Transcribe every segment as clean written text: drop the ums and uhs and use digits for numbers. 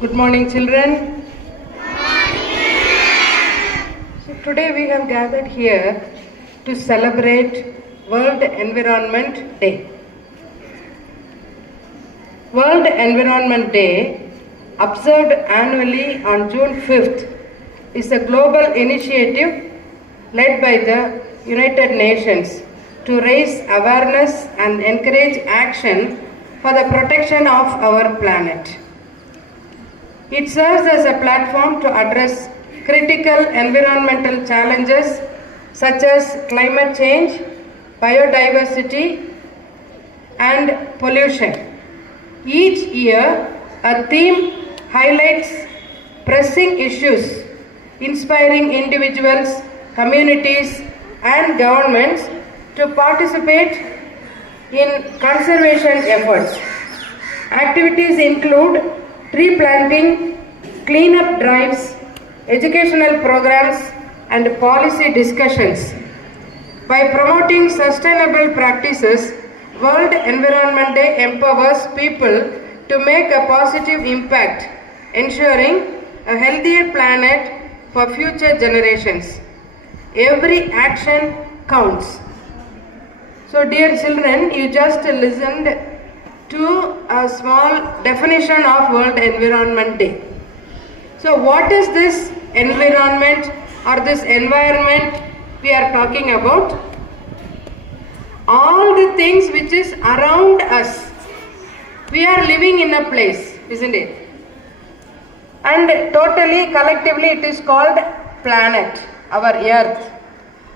Good morning, children. So today we have gathered here to celebrate World Environment Day. World Environment Day, observed annually on June 5th, is a global initiative led by the United Nations to raise awareness and encourage action for the protection of our planet. It serves as a platform to address critical environmental challenges such as climate change, biodiversity, and pollution. Each year, a theme highlights pressing issues, inspiring individuals, communities, and governments to participate in conservation efforts. Activities include tree planting, cleanup drives, educational programs, and policy discussions. By promoting sustainable practices, World Environment Day empowers people to make a positive impact, ensuring a healthier planet for future generations. Every action counts. So, dear children, you just listened to a small definition of World Environment Day. So what is this environment or this environment we are talking about? All the things which is around us. We are living in a place, isn't it? And totally, collectively, it is called planet, our earth.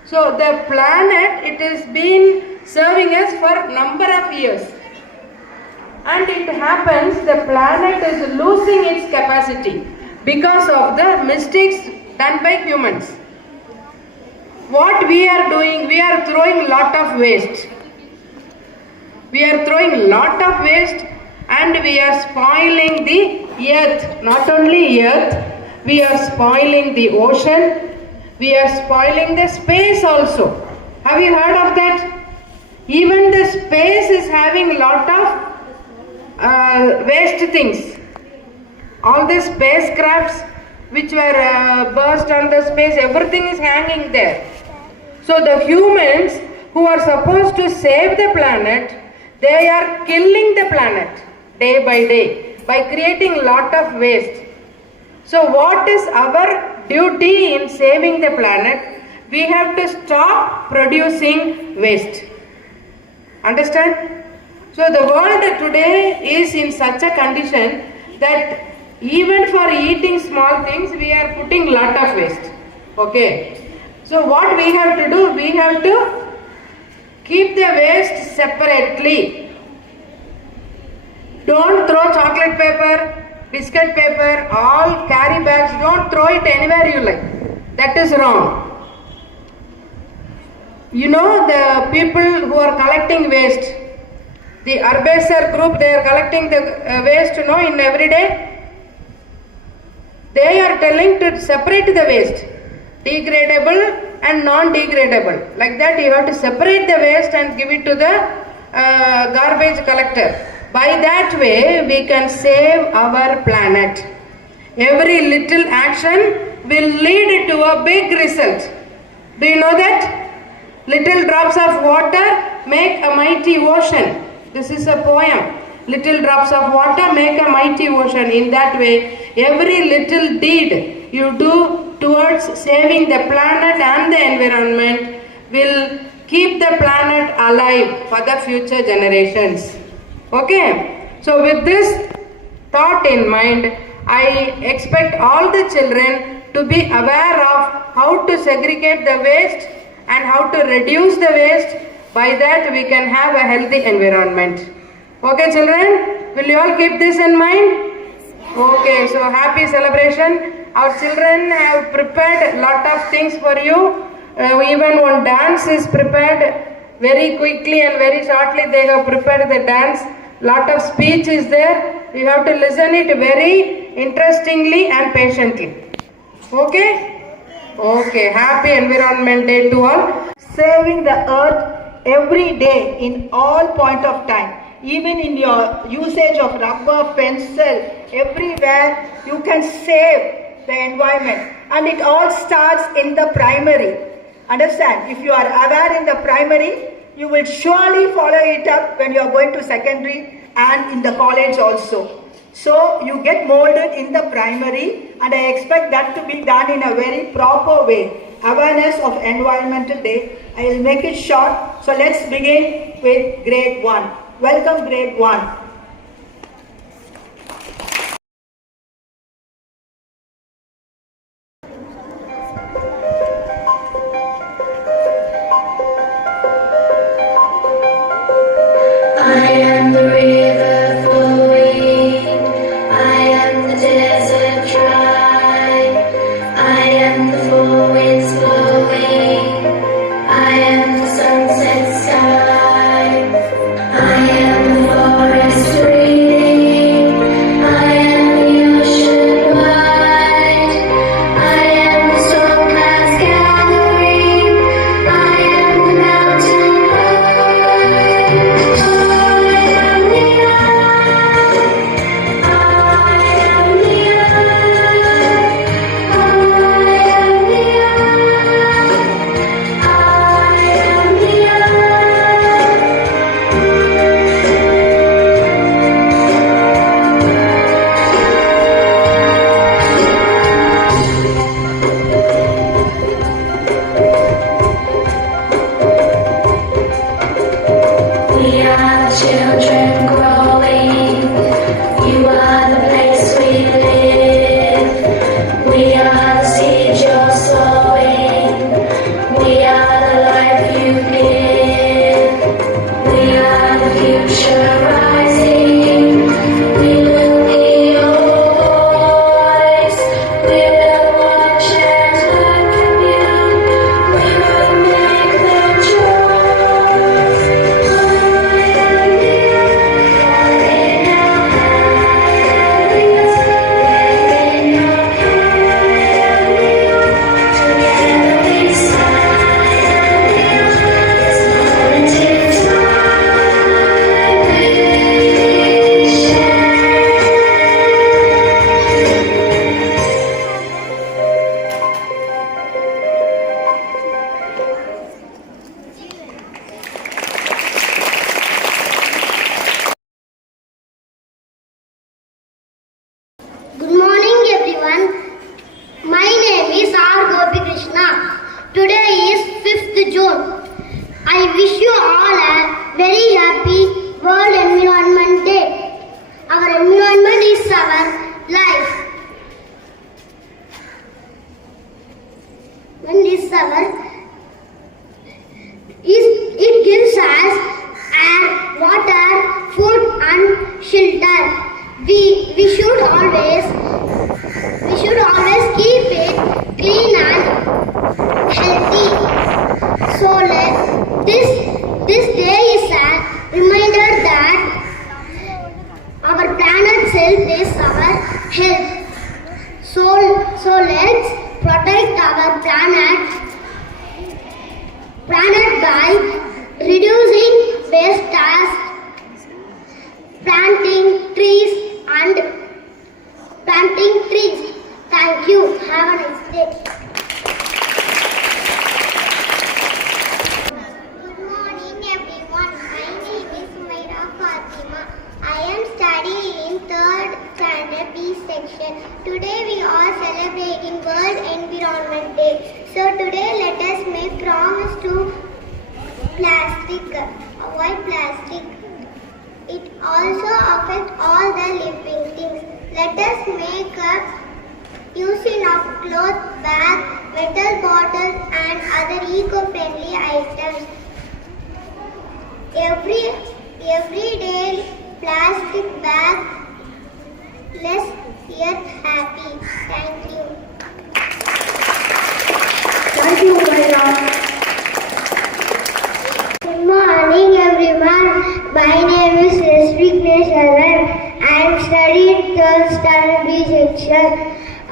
So the planet, it has been serving us for number of years. And it happens the planet is losing its capacity because of the mistakes done by humans. What we are doing, we are throwing lot of waste. We are throwing lot of waste and we are spoiling the earth. Not only earth, we are spoiling the ocean, we are spoiling the space also. Have you heard of that? Even the space is having lot of waste things. All the spacecrafts which were burst on the space, everything is hanging there. So the humans who are supposed to save the planet, they are killing the planet day by day by creating lot of waste. So what is our duty in saving the planet? We have to stop producing waste. Understand? So the world today is in such a condition that even for eating small things, we are putting lot of waste. Okay. So what we have to do? We have to keep the waste separately. Don't throw chocolate paper, biscuit paper, all carry bags. Don't throw it anywhere you like. That is wrong. You know the people who are collecting waste. The Herbacer group, they are collecting the waste, in every day. They are telling to separate the waste, degradable and non-degradable. Like that you have to separate the waste and give it to the garbage collector. By that way we can save our planet. Every little action will lead to a big result. Do you know that? Little drops of water make a mighty ocean. This is a poem. Little drops of water make a mighty ocean. In that way, every little deed you do towards saving the planet and the environment will keep the planet alive for the future generations. Okay? So with this thought in mind, I expect all the children to be aware of how to segregate the waste and how to reduce the waste. By that we can have a healthy environment. Okay children, will you all keep this in mind? Okay, so happy celebration. Our children have prepared a lot of things for you. Even one dance is prepared very quickly and very shortly. They have prepared the dance. Lot of speech is there. You have to listen it very interestingly and patiently. Okay? Okay, happy Environment Day to all. Saving the earth every day in all point of time even in your usage of rubber, pencil, everywhere you can save the environment. And it all starts in the primary. Understand? If you are aware in the primary, you will surely follow it up when you are going to secondary and in the college also. So you get molded in the primary, and I expect that to be done in a very proper way. Awareness of Environmental Day. I will make it short. So let's begin with grade 1. Welcome grade 1.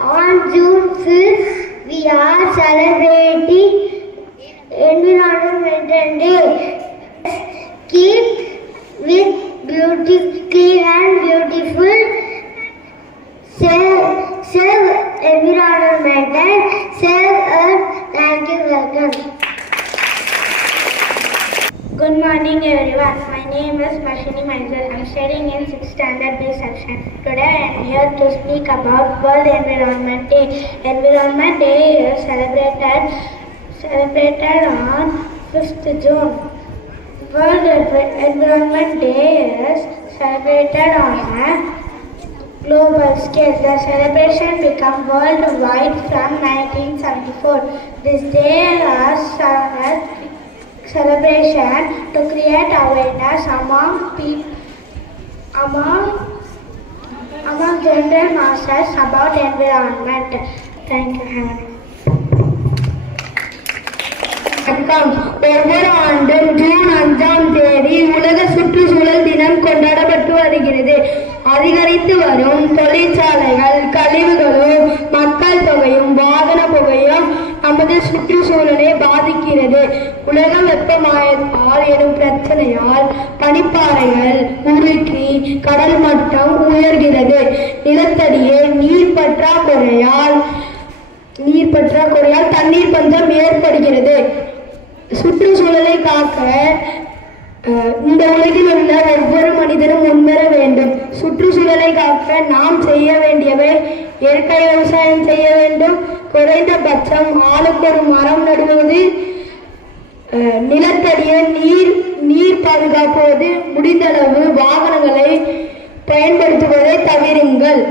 On June 5th, we are celebrating Environmental Day. Keep with beauty. clean and beautiful. Save environment and save earth. Thank you. Welcome. Good morning everyone. My name is Manuelmony. I am studying in 6th standard B section. Today I am here to speak about World Environment Day. Environment Day is celebrated on 5th June. World Environment Day is celebrated on a global scale. The celebration became worldwide from 1974. This day was celebration to create awareness among general masses about environment. Thank you. ஒவ்வொரு ஆண்டும் June 5ஆம் தேதி உலக சுற்றுச்சூழல் தினம் கொண்டாடப்பட்டு வருகிறது. அதிகரித்து வரும் தொழிற்சாலைகள், கழிவுகளும், மக்கள் தொகையும், வாகன புகையும் நமது சுற்றுச்சூழலை பாதிக்கிறது. உலக வெப்பமயமாதல் எனும் பிரச்சனையால் பனிப்பாறைகள் உருக்கி கடல் மட்டம் உயர்கிறது. நிலத்தடியே நீர் பற்றாக்குறையால் தண்ணீர் பஞ்சம் ஏற்படுகிறது. சுற்றுச்சூழலை காக்க இந்த உலகில் உள்ள ஒவ்வொரு மனிதனும் முன்வர வேண்டும். சுற்றுச்சூழலை காக்க நாம் செய்ய வேண்டியவை: இயற்கை விவசாயம் செய்ய வேண்டும், குறைந்தபட்சம் ஆளுக்கு ஒரு மரம் நடுவது, நிலத்தடிய நீர் பாதுகாப்பது, முடிந்தளவு வாகனங்களை பயன்படுத்துவதை தவிருங்கள்.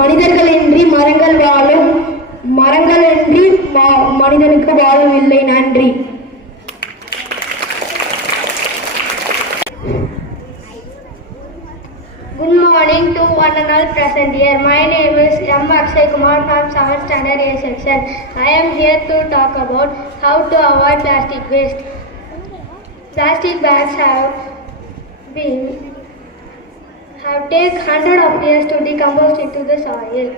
மனிதர்களின்றி மரங்கள் வாழும், மரங்களின்றி மனிதனுக்கு வாழவில்லை. நன்றி. Good morning to one and all present here. My name is M. Akshay Kumar from 7th standard A section. I am here to talk about how to avoid plastic waste. Plastic bags have take hundreds of years to decompose into the soil.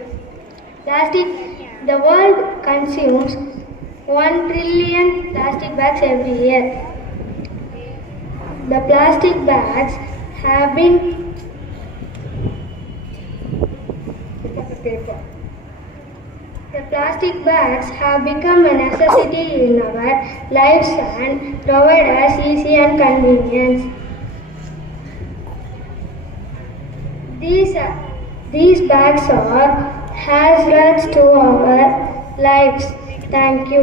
The world consumes 1 trillion plastic bags every year. The plastic bags have become a necessity in our lives and provide us ease and convenience. These bags are hazards to our lives. Thank you.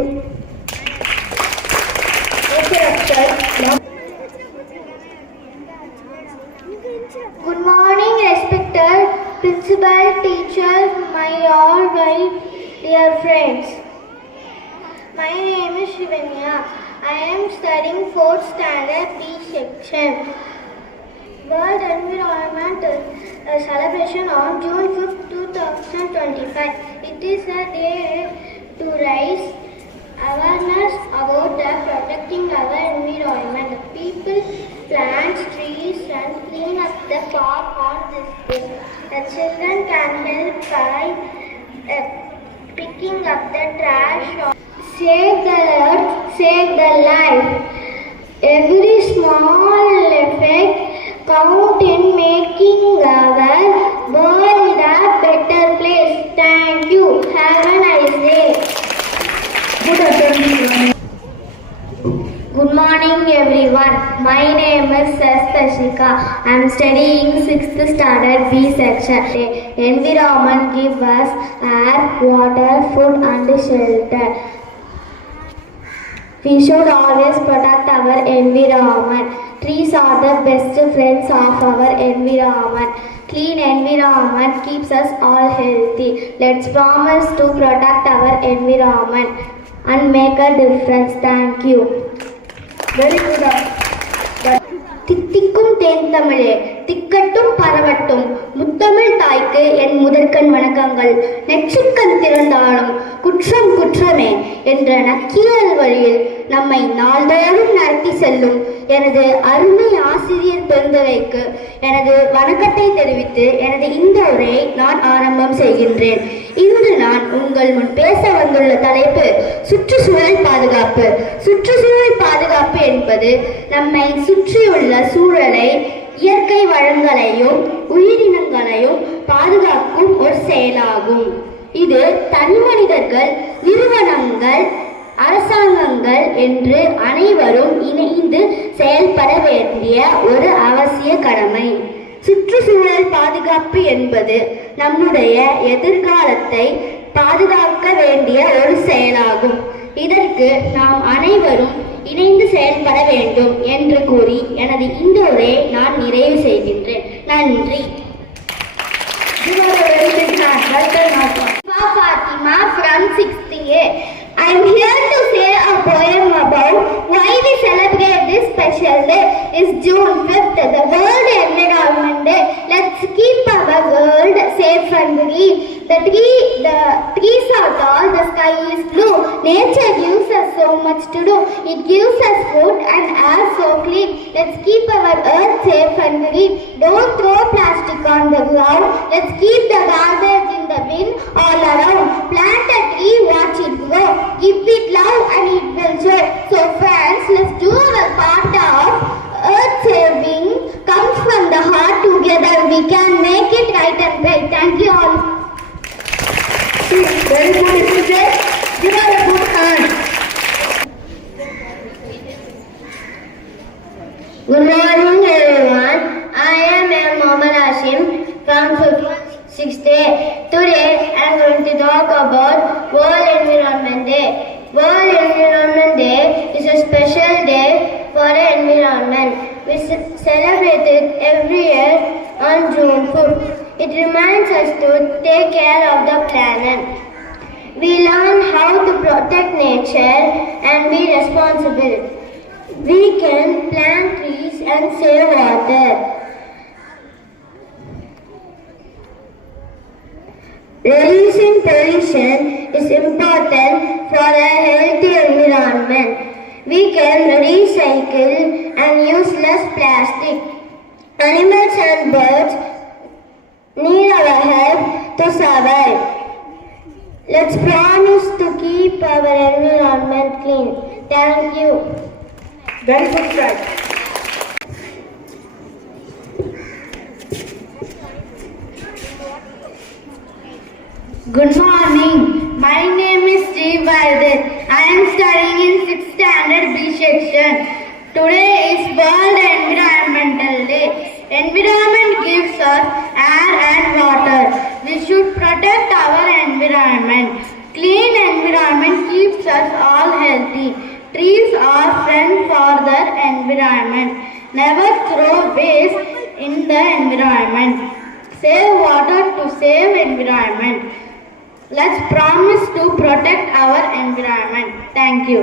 Good morning, respected principal, teachers, my all my dear friends. My name is Shivanya. I am studying 4th standard B section. World Environment celebration on June 5th, 2025. It is a day to raise awareness about protecting our environment. People plant trees and clean up the park on this day. The children can help by picking up the trash. Save the earth, save the life. Every small effect count in making our world a better place. Thank you. Have a nice day. Good morning everyone. My name is Sastashika. I am studying 6th standard B section. Environment gives us air, water, food and shelter. We should always protect our environment. Trees are the best friends of our environment. Clean environment keeps us all healthy. Let's promise to protect our environment and make a difference. Thank you. Very good. தித்திக்கும் தேன் தமிழே, திக்கட்டும் பரவட்டும், முத்தமிழ் தாய்க்கு என் முதற்கண் வணக்கங்கள். நெற்றிக்கண் திறந்தாலும் குற்றம் குற்றமே என்ற நக்கீரல் வழியில் நம்மை நாள்தோறும் நடத்தி செல்லும் எனது அருமை ஆசிரியர் பெருந்தகைக்கு எனது வணக்கத்தை தெரிவித்து எனது இந்த உரையை நான் ஆரம்பம் செய்கின்றேன். இன்று நான் உங்கள் முன் பேச வந்துள்ள தலைப்பு சுற்றுச்சூழல் பாதுகாப்பு. சுற்றுச்சூழல் பாதுகாப்பு என்பது நம்மை சுற்றியுள்ள சூழலை, இயற்கை வளங்களையும் உயிரினங்களையும் பாதுகாக்கும் ஒரு செயலாகும். இது தனி மனிதர்கள், நிறுவனங்கள், அரசாங்கங்கள் என்று அனைவரும் இணைந்து செயல்பட வேண்டிய ஒரு அவசிய கடமை. சுற்றுச்சூழல் பாதுகாப்பு என்பது நம்முடைய எதிர்காலத்தை பாதுகாக்க வேண்டிய ஒரு செயலாகும். இதற்கு நாம் அனைவரும் இணைந்து செயல்பட வேண்டும் என்று கூறி எனது இந்த உரையை நான் நிறைவு செய்கின்றேன். நன்றி. Fatima from 6th A. I am here to say a poem about why we celebrate this special day. It's June 5th, the World Environment Day. Let's keep our world safe and green. The trees are tall, the sky is blue. Nature gives us so much to do. It gives us food and air so clean. Let's keep our earth safe and green. Don't throw plastic on the ground. Let's keep the garbage in the bin all around. Plant a tree, watch it grow. Give it love and it will show. So friends, let's do our part of earth saving. Comes from the heart. Together we can make it right and right. Thank you all. Very good, isn't it? Give her a good hand. Good morning everyone. I am Mohammad Hashim from 6th A. Today I am going to talk about World Environment Day. World Environment Day is a special day for the environment. We celebrate it every year on June 4th. It reminds us to take care of the planet. We learn how to protect nature and be responsible. We can plant trees and save water. Reducing pollution is important for a healthy environment. We can recycle and use less plastic. Animals and birds need our help to survive. Let's promise to keep our environment clean. Thank you. Very good try. Good morning. My name is G. Vaidet. I am studying in 6th standard B section. Today is World Environmental Day. Environment gives us air and water. We should protect our environment. Clean environment keeps us all healthy. Trees are friends for the environment. Never throw waste in the environment. Save water to save environment. Let's promise to protect our environment. Thank you.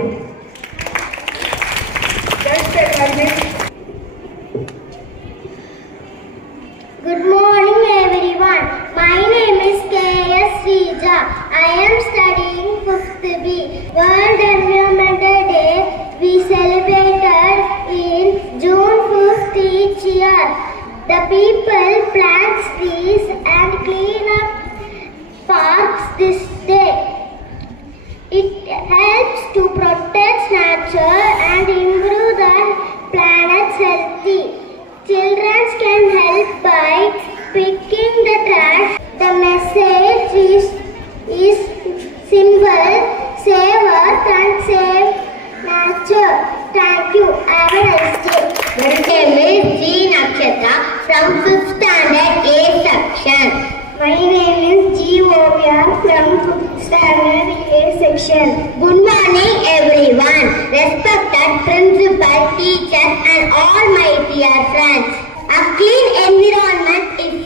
Good morning everyone. My name is K.S. Rija. I am studying 5th B. World Environmental Day we celebrated in June 5th each year. The people plant trees and clean up parks this day. It helps to protect nature and improve the planet's healthy. Children can help by picking the trash. The message is simple: save earth and save nature. Thank you. Have a nice day. My name is G. Nakshatra from 5th standard A section. My name is G. Ovia from 5th standard A section. Good morning everyone. Respected principal, teachers and all my dear friends. A clean environment is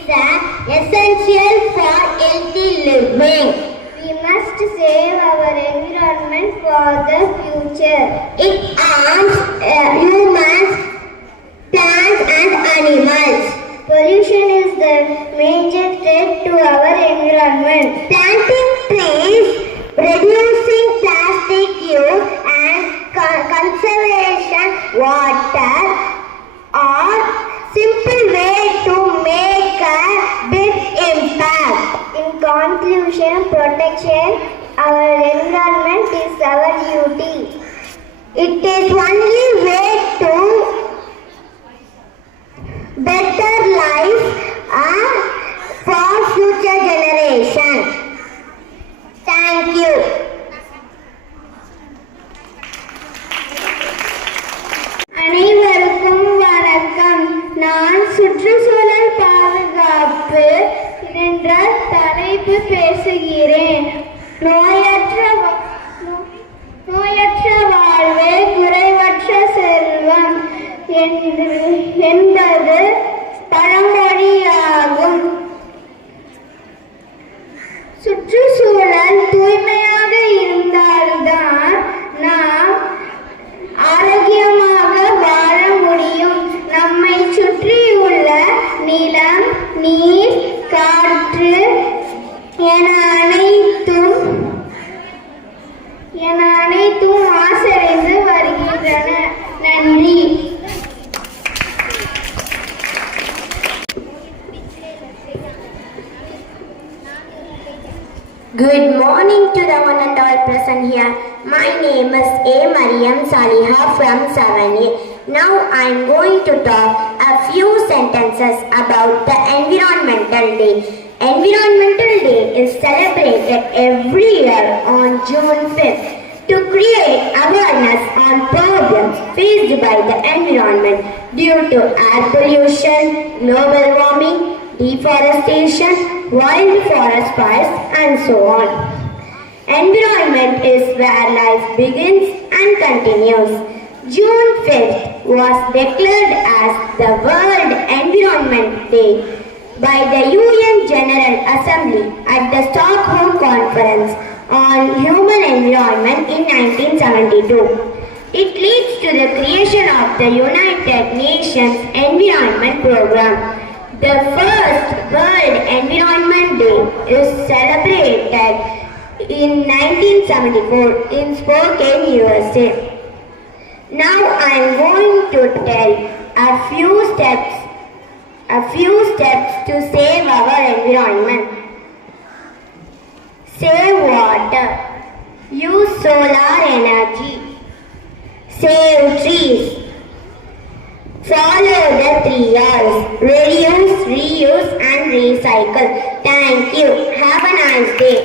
essential for healthy living. We must save our environment for the future. It harms humans, plants and animals. Pollution is the major threat to our environment. Planting trees, reducing plastic use and conservation water It is only way to better life for future generation. Thank you. அனைவருக்கும் வணக்கம். நான் சுற்றுச்சூழல் பாதுகாப்பு என்ற தலைப்பு பேசுகிறேன். நோயற்ற வாழ்வே குறைவற்ற செல்வம் என்பது பழமொழியாகும். சுற்றுச்சூழல் தூய்மையாக இருந்தால்தான் நாம் ஆரோக்கியமாக வாழ முடியும். நம்மை சுற்றியுள்ள நிலம், நீர், காற்று என அனைத்தும் மாசடைந்து வருகின்றன. நன்றி. Good morning to the one and all present here. My name is A. Mariam Saliha from 7A. Now I am going to talk a few sentences about the Environmental Day. Environmental Day is celebrated every year on June 5th to create awareness on problems faced by the environment due to air pollution, global warming, deforestation, wild forest fires, and so on. Environment is where life begins and continues. June 5th was declared as the World Environment Day by the UN General Assembly at the Stockholm Conference on Human Environment in 1972. It leads to the creation of the United Nations Environment Programme. The first World Environment Day is celebrated in 1974 in Spokane, USA. Now I am going to tell a few steps to save our environment. Save water. Use solar energy. Save trees. Follow the 3 R's. Reduce, reuse and recycle. Thank you. Have a nice day.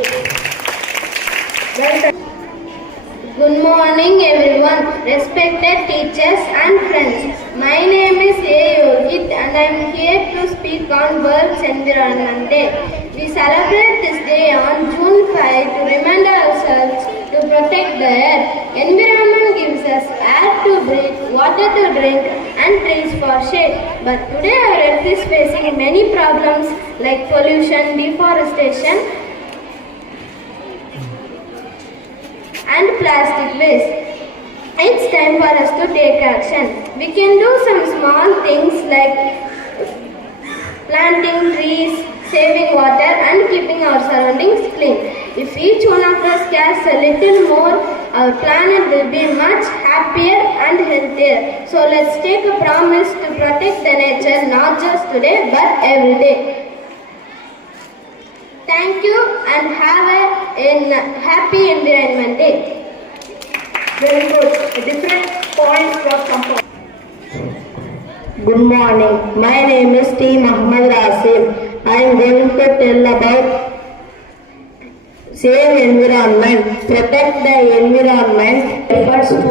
Good morning everyone, respected teachers and friends. My name is A. Yogit and I am here to speak on World Environment Day. We celebrate this day on June 5 to remind ourselves to protect the earth. Environment gives us air to breathe, water to drink and trees for shade. But today our earth is facing many problems like pollution, deforestation and plastic waste. It's time for us to take action. We can do some small things like planting trees, saving water and keeping our surroundings clean. If each one of us cares a little more, our planet will be much happier and healthier. So let's take a promise to protect the nature not just today but every day. Thank you and have a happy Environment Day. Very good. A different point for some. Good morning. My name is T. Muhammad Rasim. I am going to tell about save environment. Protect the environment refers to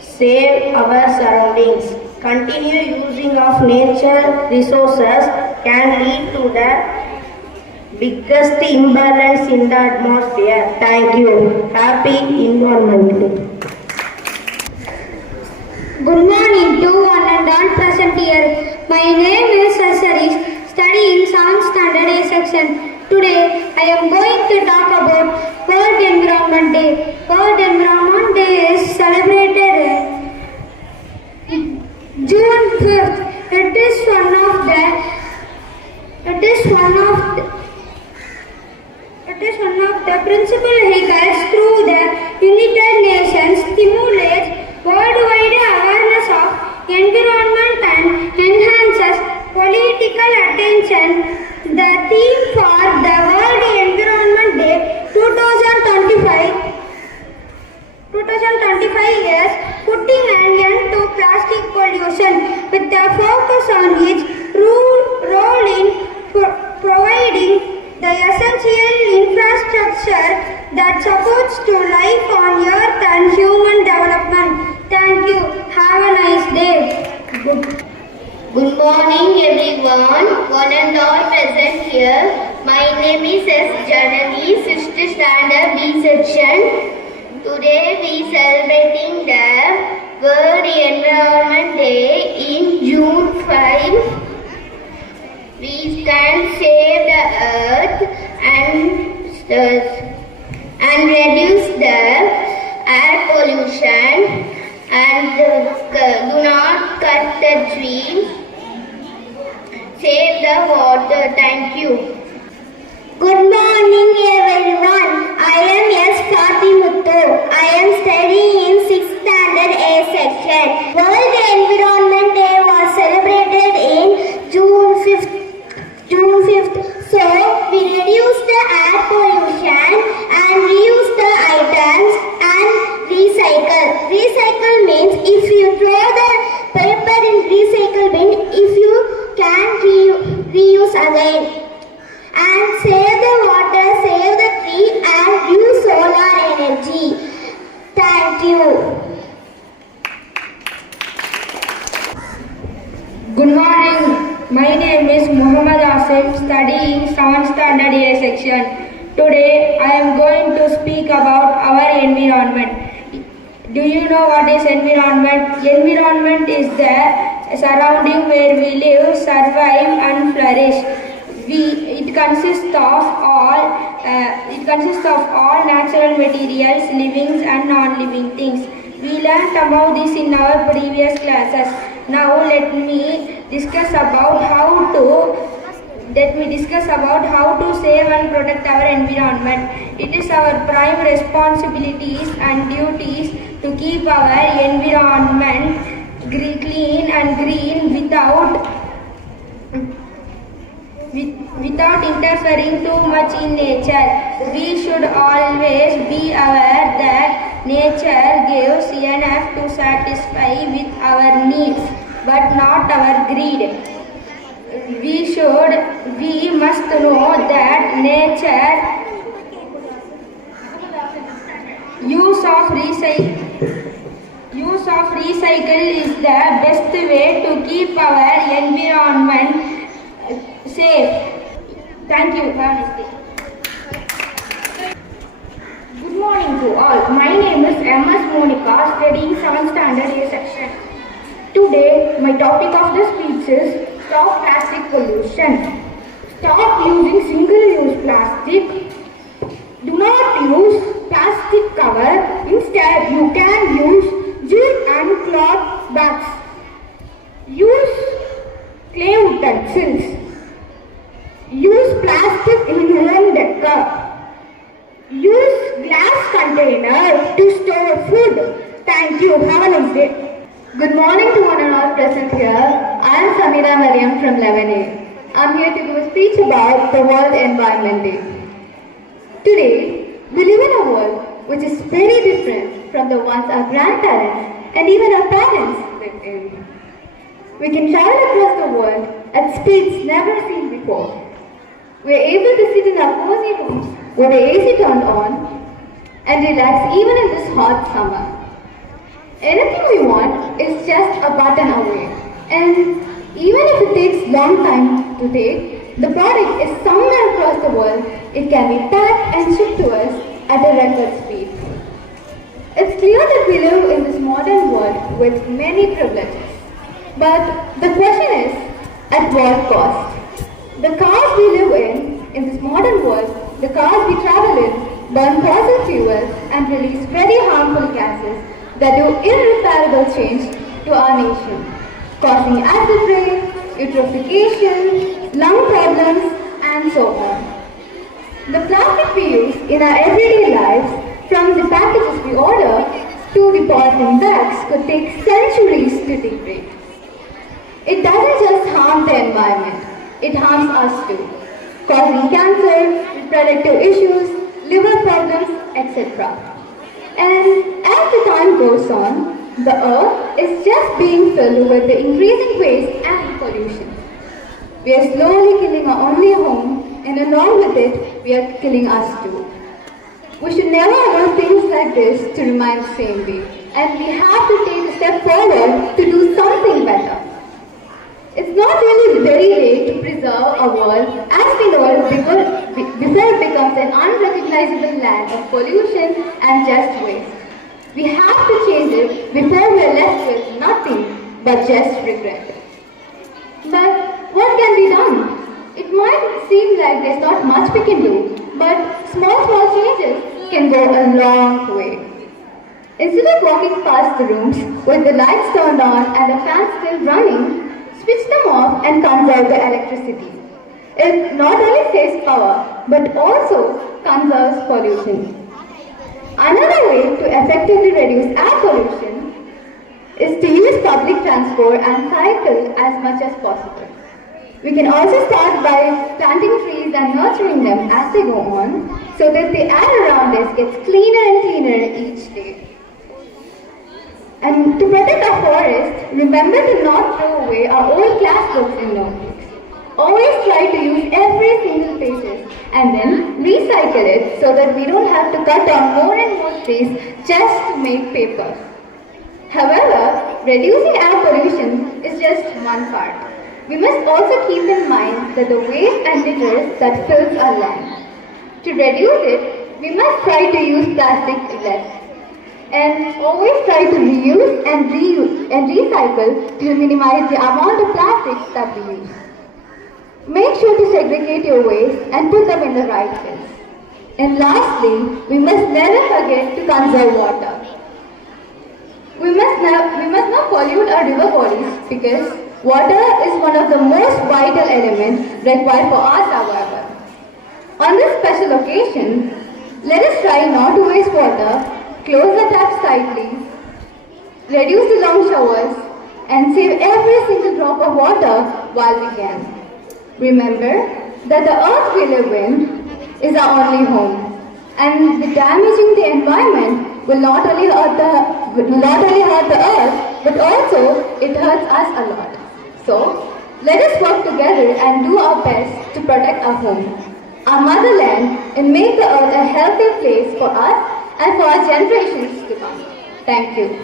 save our surroundings. Continue using of nature resources can lead to the biggest imbalance in the atmosphere. Thank you. Happy Environment Day. Good morning to one and all present here. My name is Asarish, studying 7th Standard A section. Today I am going to talk about World Environment Day. World Environment Day is celebrated June 5th. It is one of the principal vehicles through the United Nations stimulates worldwide awareness of environment and enhances political attention. The theme for the World Environment Day 2025 is plastic pollution with a focus on its role in providing the essential infrastructure that supports to life on earth and human development. Thank you. Have a nice day. Good morning everyone, one and all present here. My name is S. Janani, 6th standard B section. Today we celebrating the World Environment Day in June 5. We can save the earth and reduce the air pollution and do not cut the trees. Save the water. Thank you. Good morning everyone. I am S. Fatimuttu. I am studying in 6th standard A section. World Environment Day was celebrated in June 5th. So we reduce the air pollution and reuse the items and recycle. Recycle means if you throw the paper in recycle bin, if you can reuse again. And save the water, save the tree and use solar energy. Thank you. Good morning. My name is Muhammad Asim, studying 7th standard A section. Today I am going to speak about our environment. Do you know what is environment? Environment is the surrounding where we live, survive and flourish. It consists of all natural materials, living and non-living things. We learnt about this in our previous classes. Now let me discuss about how to save and protect our environment. It is our prime responsibilities and duties to keep our environment clean and green without interfering too much in nature. We should always be aware that nature gives enough to satisfy with our needs, but not our greed. We must know that nature use of recycle is the best way to keep our environment safe. Thank you. Have a nice day. Good morning to all. My name is MS Monica, studying 7th standard A section. Today, my topic of the speech is Stop Plastic Pollution. Stop using single-use plastic. Do not use plastic cover. Instead, you can use jute and cloth bags. Use clay utensils. Use plastic in home decor. Use glass container to store food. Thank you. Have a nice day. Good morning to one and all present here. I am Samira Mariam from 11A. I am here to give a speech about the World Environment Day. Today, we live in a world which is very different from the ones our grandparents and even our parents lived in. We can travel across the world at speeds never seen before. We are able to sit in our cozy rooms with the AC turned on and relax even in this hot summer. Anything we want is just a button away, and even if it takes long time to take, the product is somewhere across the world. It can be packed and shipped to us at a record speed. It's clear that we live in this modern world with many privileges, but the question is, at what cost? The cars we live in this modern world, the cars we travel in, burn fossil fuels and release very harmful gases that do irreparable change to our nation, causing acid rain, eutrophication, lung problems, and so on. The plastic we use in our everyday lives, from the packages we order to the polythene bags, could take centuries to degrade. It doesn't just harm the environment, it harms us too, causing cancer, reproductive issues, liver problems, etc. And as the time goes on, the earth is just being filled with the increasing waste and pollution. We are slowly killing our only home, and along with it, we are killing us too. We should never allow things like this to remain the same way, and we have to take a step forward to do something better. It's not really very late to preserve our world as we know it before it becomes an unrecognizable land of pollution and just waste. We have to change it before we are left with nothing but just regret. But what can be done? It might seem like there's not much we can do, but small changes can go a long way. Instead of walking past the rooms with the lights turned on and the fans still running, switch them off and conserve the electricity. It not only saves power, but also conserves pollution. Another way to effectively reduce air pollution is to use public transport and cycle as much as possible. We can also start by planting trees and nurturing them as they go on, so that the air around us gets cleaner and cleaner each day. And to protect our forest, remember to not throw away our old class books and notebooks. Always try to use every single pages and then recycle it so that we don't have to cut down more and more trees just to make paper. However, reducing air pollution is just one part. We must also keep in mind that the waste and litter that fills our land. To reduce it, we must try to use plastic less. And always try to reuse and recycle to minimize the amount of plastics that we use. Make sure to segregate your waste and put them in the right bins. And lastly, we must never forget to conserve water. We must not pollute our river bodies because water is one of the most vital elements required for our survival. On this special occasion, let us try not to waste water, close the taps tightly, reduce the long showers, and save every single drop of water while we can. Remember that the earth we live in is our only home, and the damaging the environment will not only hurt the earth, but also it hurts us a lot. So, let us work together and do our best to protect our home, our motherland, and make the earth a healthy place for us and for our generations to come. Thank you.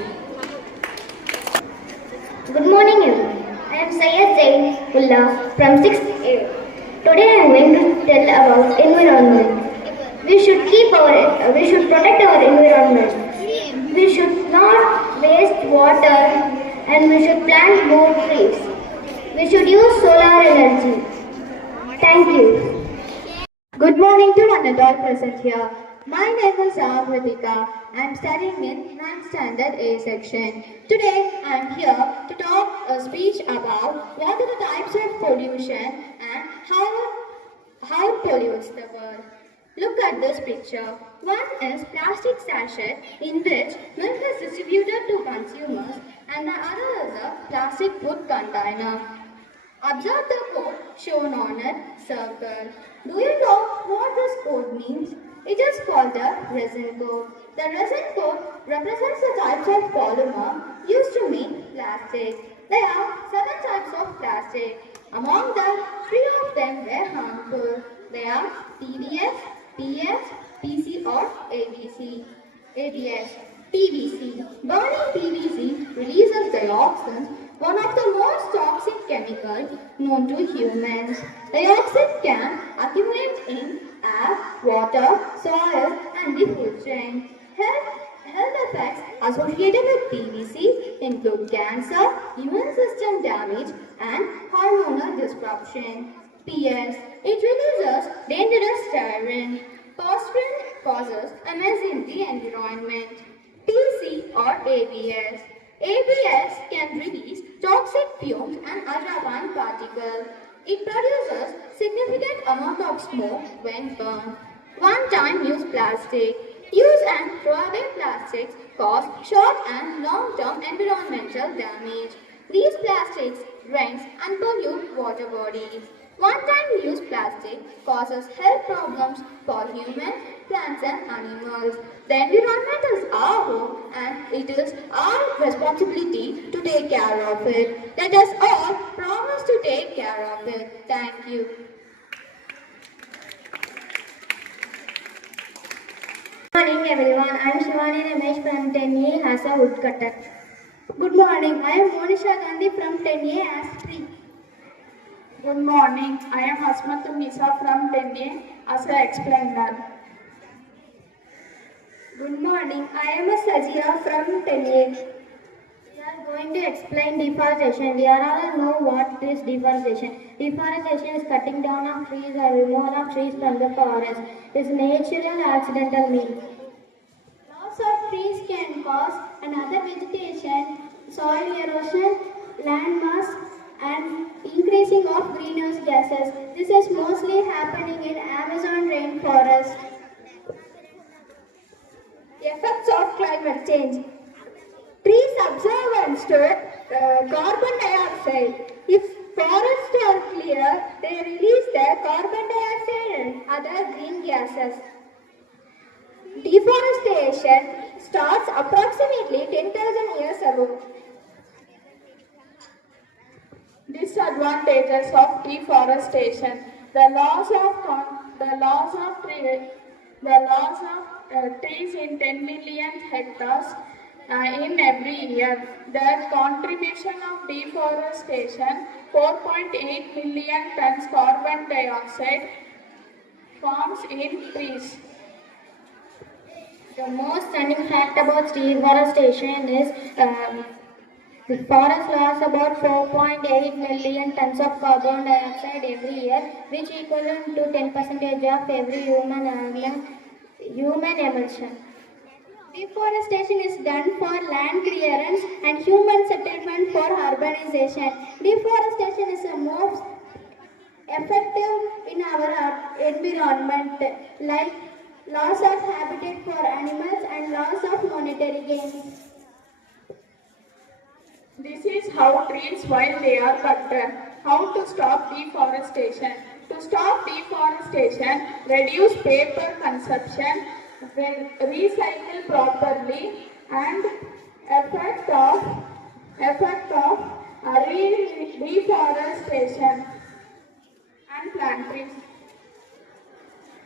Good morning everyone. I am Syed Zainullah from 6th A. Today I am going to tell about environment. We should protect our environment. We should not waste water and we should plant more trees. We should use solar energy. Thank you. Good morning to one adult present here. My name is Amritika. I am studying in 9th Standard A section. Today I am here to talk a speech about what are the types of pollution and how it pollutes the world. Look at this picture. One is plastic sachet in which milk is distributed to consumers and the other is a plastic food container. Observe the code shown on it, circle. Do you know what this code means? It is called the resin code. The resin code represents the types of polymer used to make plastic. There are 7 types of plastic. Among them, 3 of them were harmful. They are PBS, PS, PC or ABC. ABS. PVC. Burning PVC releases dioxins, one of the most toxic chemicals known to humans. Dioxin can accumulate in air, water, soil, and the food chain. Health effects associated with PVC include cancer, immune system damage, and hormonal disruption. PS. It releases dangerous styrene. Phosphine causes MS in the environment. PC or ABS. ABS can release toxic fumes and ultraviolet particles. It produces significant amount of smoke when burned. One-time use plastic. Use and throw away plastics cause short and long-term environmental damage. These plastics rinse and pollute water bodies. One-time use plastic causes health problems for humans, plants and animals. The environment is our home and it is our responsibility to take care of it. Let us all promise to take care of it. Thank you. Good morning everyone. I am Shivani Ramesh from 10A as a woodcutter. Good morning. I am Monisha Gandhi from 10A as tree. Good morning. I am Asmatu Nisa from 10A as an explainer. Good morning. I am a Sajia from 10A. We are going to explain deforestation. We are all know what is deforestation. Deforestation is cutting down of trees or removal of trees from the forest. It's natural accidental means. Loss of trees can cause another vegetation, soil erosion, land mass, and increasing of greenhouse gases. This is mostly happening in Amazon rainforest. Effects of climate change. Trees absorb and store carbon dioxide. If forests are clear, they release the carbon dioxide and other green gases. Deforestation starts approximately 10,000 years ago. Disadvantages of deforestation. The loss of trees in 10 million hectares in every year. The contribution of deforestation, 4.8 million tons carbon dioxide forms in trees. The most stunning fact about deforestation is the forest lost about 4.8 million tons of carbon dioxide every year, which equivalent to 10% of every human emission. Deforestation is done for land clearance and human settlement for urbanization. Deforestation is the most effective in our environment, like loss of habitat for animals and loss of monetary gains. This is how trees while they are cut. How to stop deforestation? To stop deforestation, reduce paper consumption, recycle properly, and effect of reforestation and plant trees.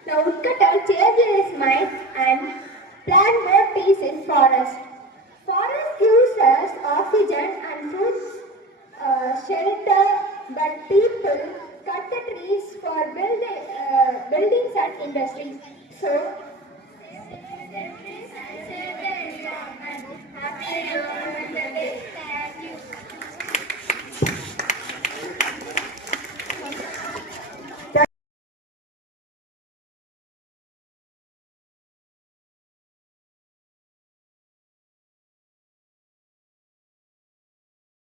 The woodcutter changes his mind and plant more trees in forest. Forest gives us oxygen and fruits, shelter, but people cut the trees for buildings and industries. So, save the trees and save the environment. Happy New Year.